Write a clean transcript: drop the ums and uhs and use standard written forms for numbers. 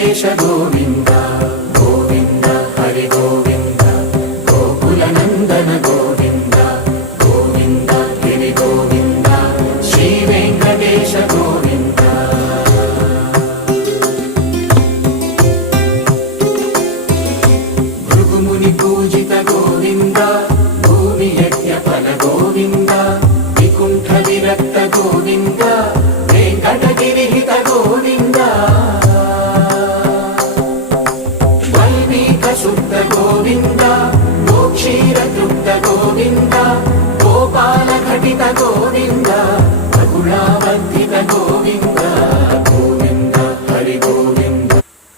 ವೆಂಕಟೇಶ ಗೋವಿಂದ ಗೋವಿಂದ ಹರಿ ಗೋವಿಂದ ಗೋಕುಲ ನಂದನ ಗೋವಿಂದ ಗೋವಿಂದ ಗಿರಿ ಗೋವಿಂದ ಶ್ರೀ ವೆಂಕಟೇಶ ಗೋವಿಂದ ಭೃಗುಮುನಿ ಪೂಜಿತ ಗೋವಿಂದ ಭೂಮಿ ಯಜ್ಞ ಫಲ ಗೋವಿಂದ ವಿಕುಂಠ ವಿರಕ್ತ ಗೋವಿಂದ ವೆಂಕಟಗಿರಿ ಹಿತ ಗೋವಿಂದ ವೈದಿಕ ಶುದ್ಧ ಗೋವಿಂದ ಗೋಕ್ಷೀರ ತೃಪ್ತ ಗೋವಿಂದ ಗೋಪಾಲ ಘಟಿತ ಗೋವಿಂದ ರಘುಳಾವಧ್ಯ